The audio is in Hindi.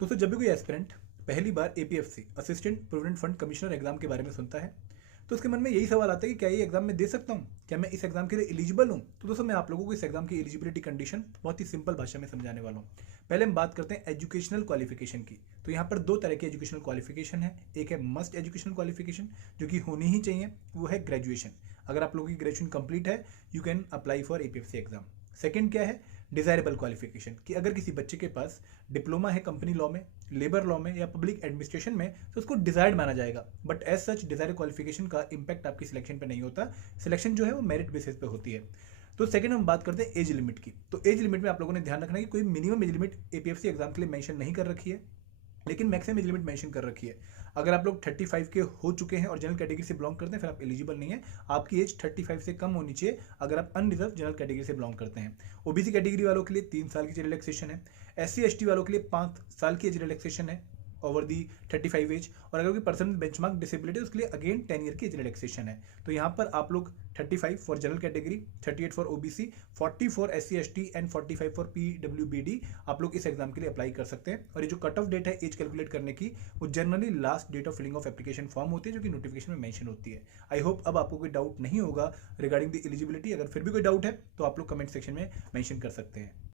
दोस्तों जब भी कोई एस्पिरेंट पहली बार APFC assistant provident fund commissioner exam के बारे में सुनता है तो उसके मन में यही सवाल आता है कि क्या ये एग्जाम मैं दे सकता हूँ, क्या मैं इस एग्जाम के लिए एलिजिबल हूँ। तो दोस्तों मैं आप लोगों को इस एग्जाम की एलिजिबिलिटी कंडीशन बहुत ही सिंपल भाषा में समझाने वाला हूँ। पहले हम बात करते हैं एजुकेशनल क्वालिफिकेशन की। तो यहाँ पर दो तरह की एजुकेशनल क्वालिफिकेशन है। एक है मस्ट एजुकेशनल क्वालिफिकेशन जो कि होनी ही चाहिए, वो है ग्रेजुएशन। अगर आप लोगों की ग्रेजुएशन कंप्लीट है you can apply for APFC exam. Second क्या है, डिजायरेबल क्वालिफिकेशन, कि अगर किसी बच्चे के पास डिप्लोमा है कंपनी लॉ में, लेबर लॉ में या पब्लिक एडमिनिस्ट्रेशन में, तो उसको डिजायर्ड माना जाएगा। But as such desired qualification का इंपैक्ट आपकी सिलेक्शन पे नहीं होता। सिलेक्शन जो है वो मेरिट बेसिस पे होती है। तो सेकंड हम बात करते हैं एज लिमिट की। तो एज लिमिट में आप लोगों ने ध्यान रखना है कि कोई minimum age limit APFC exam के लिए मेंशन नहीं कर रखी है, लेकिन मैक्सिमम एज लिमिट मेंशन कर रखी है। अगर आप लोग 35 के हो चुके हैं और जनरल कैटेगरी से बिलोंग करते हैं फिर आप एलिजिबल नहीं है। आपकी एज 35 से कम होनी चाहिए अगर आप अनरिजर्व जनरल कैटेगरी से बिलोंग करते हैं। ओबीसी कैटेगरी वालों के लिए 3 साल की रिलैक्सेशन है। एससी एसटी वालों के लिए 5 साल की एज रिलैक्सेशन है ओवर दी 35 एज। और अगर कोई पर्सन बेंचमार्क डिसेबिलिटी है उसके लिए अगेन 10 ईयर की एज रिलैक्सेशन है। तो यहाँ पर आप लोग 35 for general category, 38 for OBC, 40 for SC ST and 45 for PWBD आप लोग इस एग्जाम के लिए अप्लाई कर सकते हैं। और ये जो कट ऑफ डेट है एज कैलकुलेट करने की वो generally last date of filling of application form होती है जो कि नोटिफिकेशन में मेंशन होती है। आई होप अब आपको कोई डाउट नहीं होगा रिगार्डिंग द एलिजिबिलिटी। अगर फिर भी कोई डाउट है तो आप लोग कमेंट सेक्शन में मेंशन कर सकते हैं।